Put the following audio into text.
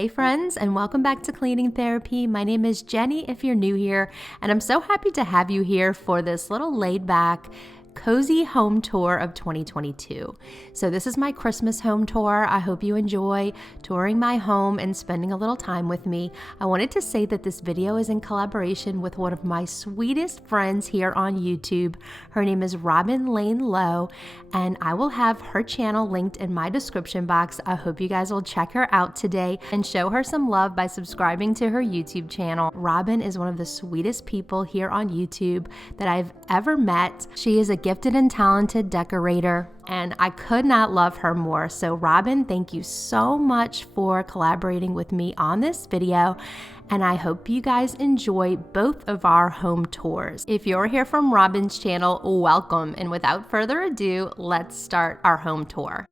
Hey friends, and welcome back to Cleaning Therapy. My name is Jenny if you're new here, and I'm so happy to have you here for this little laid back cozy home tour of 2022. So this is my Christmas home tour. I hope you enjoy touring my home and spending a little time with me. I wanted to say that this video is in collaboration with one of my sweetest friends here on YouTube. Her name is Robin Lane Lowe, and I will have her channel linked in my description box. I hope you guys will check her out today and show her some love by subscribing to her YouTube channel. Robin is one of the sweetest people here on YouTube that I've ever met. She is a gifted and talented decorator, and I could not love her more. So Robin, thank you so much for collaborating with me on this video, and I hope you guys enjoy both of our home tours. If you're here from Robin's channel, welcome, and without further ado, let's start our home tour.